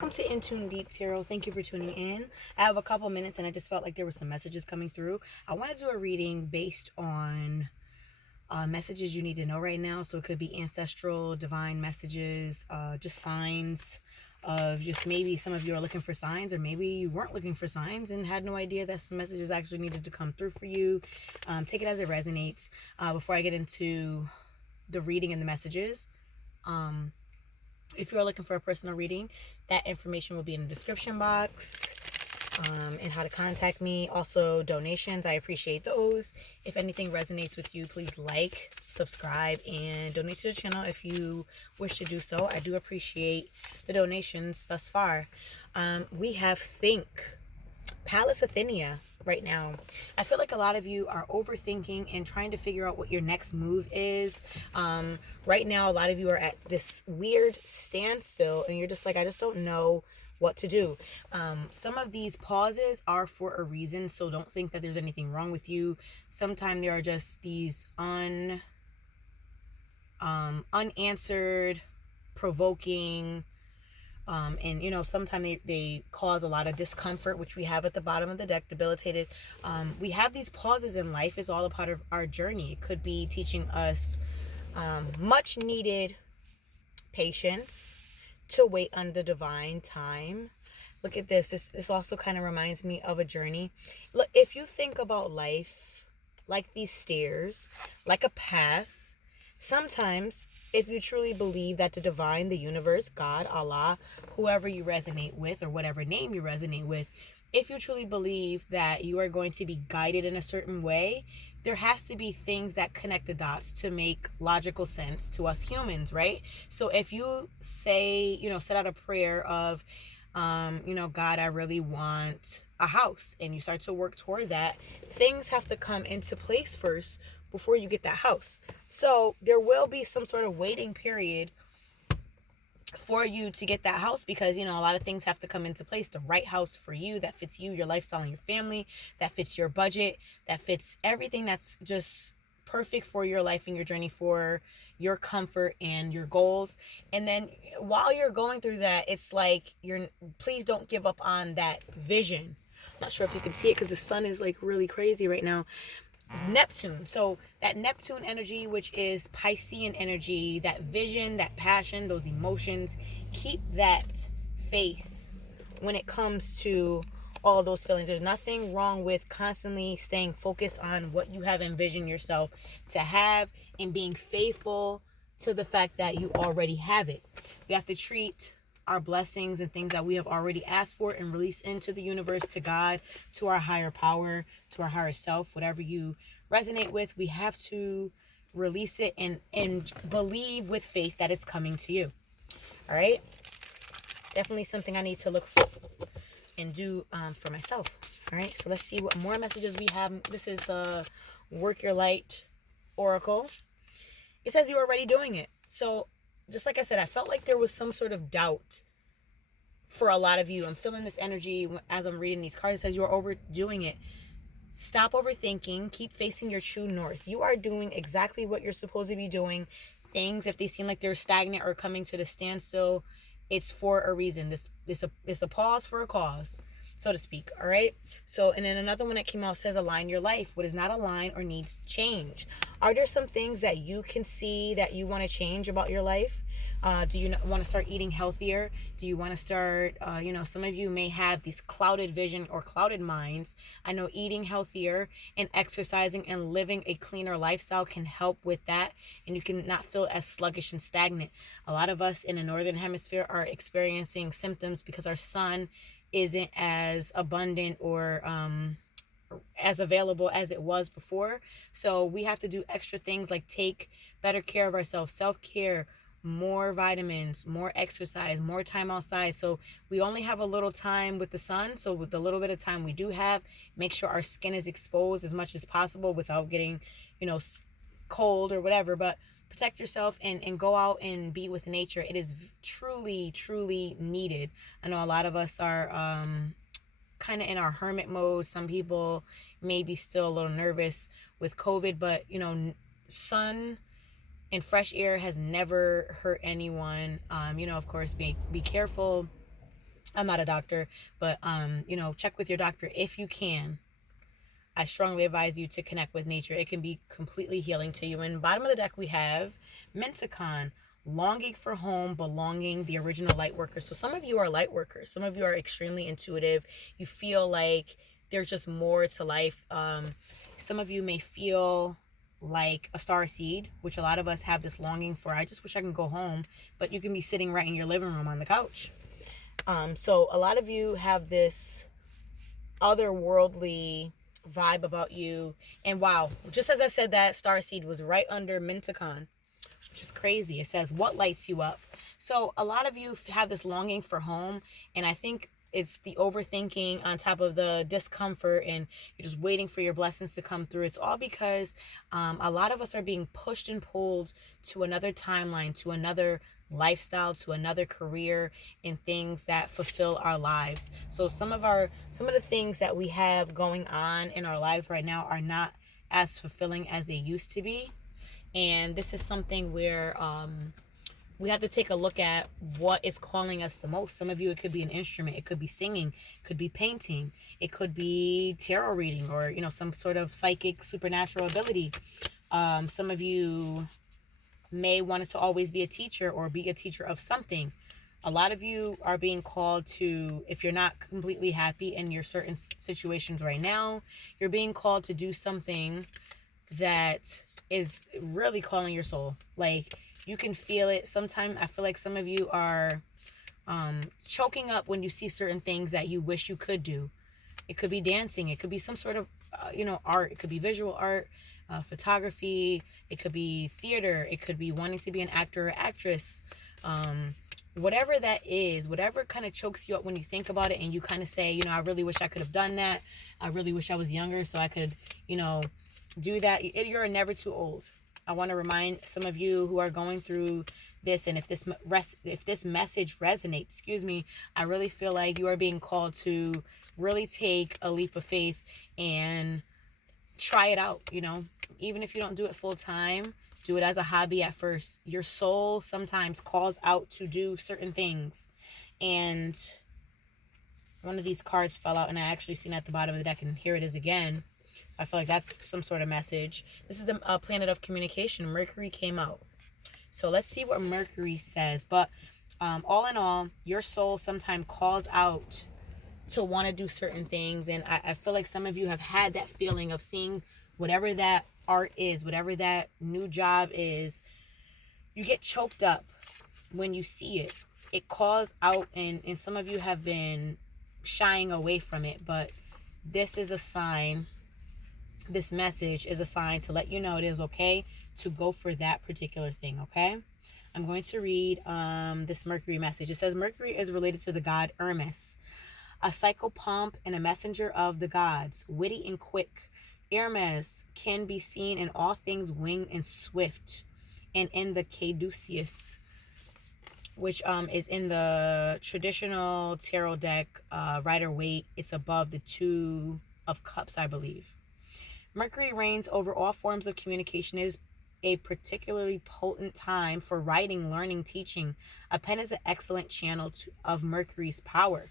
Welcome to In Tune Deep Tarot. Thank you for tuning in. I have a couple minutes and I just felt like there were some messages coming through. I want to do a reading based on messages you need to know right now. So it could be ancestral, divine messages, just signs of just maybe some of you are looking for signs, or maybe you weren't looking for signs and had no idea that some messages actually needed to come through for you. Take it as it resonates. Before I get into the reading and the messages, if you're looking for a personal reading, that information will be in the description box, and how to contact me. Also, donations, I appreciate those. If anything resonates with you, please like, subscribe, and donate to the channel if you wish to do so. I do appreciate the donations thus far. We have Palace Athenia right now. I feel like a lot of you are overthinking and trying to figure out what your next move is. Right now, a lot of you are at this weird standstill and you're just like, I just don't know what to do. Some of these pauses are for a reason, so don't think that there's anything wrong with you. Sometimes there are just these unanswered, provoking, and sometimes they cause a lot of discomfort, which we have at the bottom of the deck, debilitated. We have these pauses in life. Is all a part of our journey. It could be teaching us much needed patience to wait on the divine time. Look at this. This also kind of reminds me of a journey. Look, if you think about life like these stairs, like a path, sometimes, if you truly believe that the divine, the universe, God, Allah, whoever you resonate with, or whatever name you resonate with, if you truly believe that you are going to be guided in a certain way, there has to be things that connect the dots to make logical sense to us humans, right? So if you say, set out a prayer of, God, I really want a house, and you start to work toward that, things have to come into place first before you get that house. So there will be some sort of waiting period for you to get that house, because a lot of things have to come into place. The right house for you, that fits you, your lifestyle, and your family, that fits your budget, that fits everything, that's just perfect for your life and your journey, for your comfort and your goals. And then while you're going through that, it's like please don't give up on that vision. I'm not sure if you can see it because the sun is like really crazy right now. Neptune. So that Neptune energy, which is Piscean energy, that vision, that passion, those emotions, keep that faith when it comes to all those feelings. There's nothing wrong with constantly staying focused on what you have envisioned yourself to have and being faithful to the fact that you already have it. We have to treat our blessings and things that we have already asked for and release into the universe, to God, to our higher power, to our higher self, whatever you resonate with. We have to release it and believe with faith that it's coming to you. All right? Definitely something I need to look for and do for myself. All right? So let's see what more messages we have. This is the Work Your Light Oracle. It says you're already doing it. So just like I said, I felt like there was some sort of doubt for a lot of you. I'm feeling this energy as I'm reading these cards. It says you're overdoing it. Stop overthinking. Keep facing your true north. You are doing exactly what you're supposed to be doing. Things, if they seem like they're stagnant or coming to the standstill, it's for a reason. This a pause for a cause, so to speak. All right. So, and then another one that came out says align your life. What is not aligned or needs change? Are there some things that you can see that you want to change about your life? Do you want to start eating healthier? Do you want to start, some of you may have these clouded vision or clouded minds. I know eating healthier and exercising and living a cleaner lifestyle can help with that, and you can not feel as sluggish and stagnant. A lot of us in the northern hemisphere are experiencing symptoms because our sun isn't as abundant or as available as it was before. So we have to do extra things like take better care of ourselves, self-care, more vitamins, more exercise, more time outside. So we only have a little time with the sun. So with the little bit of time we do have, make sure our skin is exposed as much as possible without getting, cold or whatever. But protect yourself and go out and be with nature. It is truly, truly needed. I know a lot of us are kind of in our hermit mode. Some people may be still a little nervous with COVID, but sun and fresh air has never hurt anyone. Of course, be careful I'm not a doctor, but check with your doctor if you can. I strongly advise you to connect with nature. It can be completely healing to you. And bottom of the deck, we have Mentacon, longing for home, belonging, the original light workers. So some of you are light workers. Some of you are extremely intuitive. You feel like there's just more to life. Some of you may feel like a star seed, which a lot of us have this longing for. I just wish I can go home, but you can be sitting right in your living room on the couch. So a lot of you have this otherworldly vibe about you. And wow, just as I said that, starseed was right under Mentacon, which is crazy. It says, what lights you up? So a lot of you have this longing for home, and I think it's the overthinking on top of the discomfort, and you're just waiting for your blessings to come through. It's all because a lot of us are being pushed and pulled to another timeline, to another lifestyle, to another career, and things that fulfill our lives. So some of the things that we have going on in our lives right now are not as fulfilling as they used to be. And this is something where we have to take a look at what is calling us the most. Some of you, it could be an instrument, it could be singing, it could be painting, it could be tarot reading, or some sort of psychic supernatural ability. Some of you may want it to always be a teacher, or be a teacher of something. A lot of you are being called to, if you're not completely happy in your certain situations right now, you're being called to do something that is really calling your soul. Like, you can feel it. Sometimes I feel like some of you are choking up when you see certain things that you wish you could do. It could be dancing. It could be some sort of, art. It could be visual art, photography. It could be theater. It could be wanting to be an actor or actress. Whatever that is, whatever kind of chokes you up when you think about it, and you kind of say, I really wish I could have done that. I really wish I was younger so I could, do that. You're never too old. I want to remind some of you who are going through this, and if this message resonates, I really feel like you are being called to really take a leap of faith and try it out. Even if you don't do it full time, do it as a hobby at first. Your soul sometimes calls out to do certain things. And one of these cards fell out, and I actually seen it at the bottom of the deck, and here it is again. I feel like that's some sort of message. This is the planet of communication. Mercury came out. So let's see what Mercury says. But all in all, your soul sometimes calls out to want to do certain things. And I feel like some of you have had that feeling of seeing whatever that art is, whatever that new job is. You get choked up when you see it. It calls out, and some of you have been shying away from it. But this is a sign. This message is a sign to let you know it is okay to go for that particular thing, okay? I'm going to read this Mercury message. It says, Mercury is related to the god Hermes, a psychopomp and a messenger of the gods, witty and quick. Hermes can be seen in all things winged and swift, and in the caduceus, which is in the traditional tarot deck, Rider-Waite. It's above the Two of Cups, I believe. Mercury reigns over all forms of communication. It is a particularly potent time for writing, learning, teaching. A pen is an excellent channel of Mercury's power.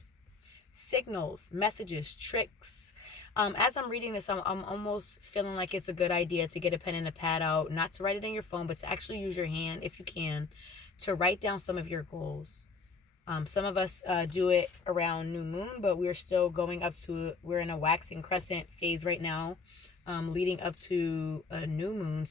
Signals, messages, tricks. As I'm reading this, I'm almost feeling like it's a good idea to get a pen and a pad out, not to write it in your phone, but to actually use your hand, if you can, to write down some of your goals. Some of us do it around new moon, but we're still going up to, we're in a waxing crescent phase right now, leading up to a new moon.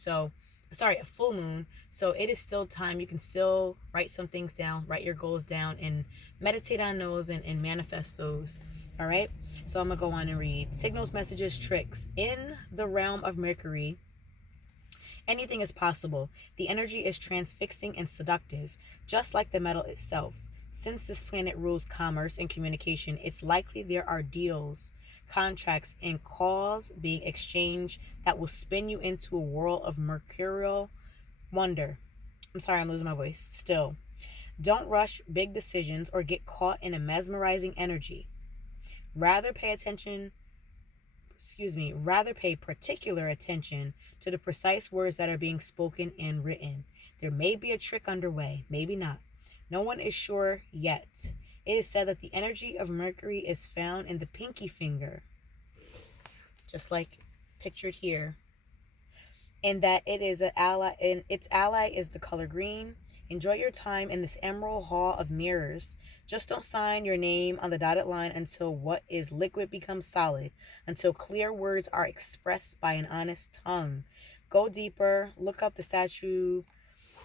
A full moon. So it is still time. You can still write some things down, write your goals down, and meditate on those and manifest those. All right. So I'm going to go on and read. Signals, messages, tricks. In the realm of Mercury, anything is possible. The energy is transfixing and seductive, just like the metal itself. Since this planet rules commerce and communication, it's likely there are deals, contracts, and calls being exchanged that will spin you into a whirl of mercurial wonder. I'm sorry, I'm losing my voice. Still, don't rush big decisions or get caught in a mesmerizing energy. Rather pay particular attention to the precise words that are being spoken and written. There may be a trick underway, maybe not. No one is sure yet. It is said that the energy of Mercury is found in the pinky finger, just like pictured here, and that it is an ally, and its ally is the color green. Enjoy your time in this emerald hall of mirrors. Just don't sign your name on the dotted line until what is liquid becomes solid, until clear words are expressed by an honest tongue. Go deeper, look up the statue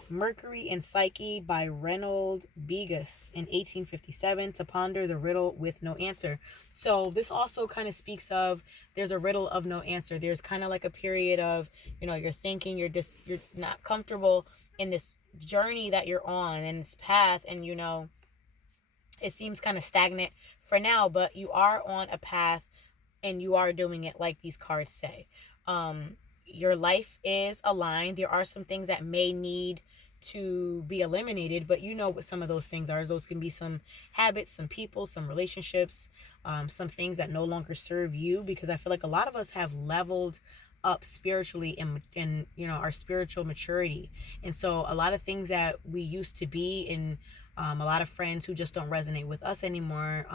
Mercury and Psyche by Reynold Begas in 1857 to ponder the riddle with no answer. So this also kind of speaks of there's a riddle of no answer. There's kind of like a period of, you're thinking, you're not comfortable in this journey that you're on and this path, and it seems kind of stagnant for now, but you are on a path and you are doing it like these cards say. Your life is aligned. There are some things that may need to be eliminated, but you know what some of those things are. Those can be some habits, some people, some relationships, some things that no longer serve you, because I feel like a lot of us have leveled up spiritually in our spiritual maturity, and so a lot of things that we used to be in, a lot of friends who just don't resonate with us anymore,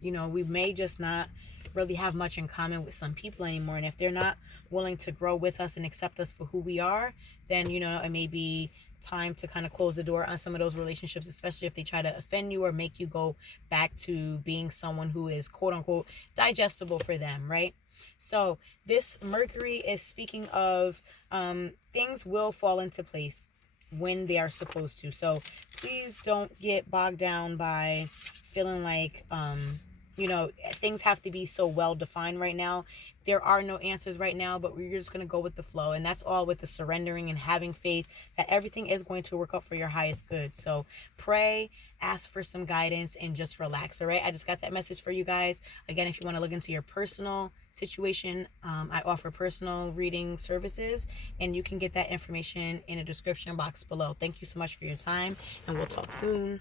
we may just not really have much in common with some people anymore, and if they're not willing to grow with us and accept us for who we are, then it may be time to kind of close the door on some of those relationships, especially if they try to offend you or make you go back to being someone who is quote unquote digestible for them, right? So this Mercury is speaking of things will fall into place when they are supposed to. So please don't get bogged down by feeling like things have to be so well defined right now. There are no answers right now, but we're just going to go with the flow, and that's all with the surrendering and having faith that everything is going to work out for your highest good. So pray, ask for some guidance, and just relax. All right, I just got that message for you guys. Again, if you want to look into your personal situation, I offer personal reading services, and you can get that information in the description box below. Thank you so much for your time, and we'll talk soon.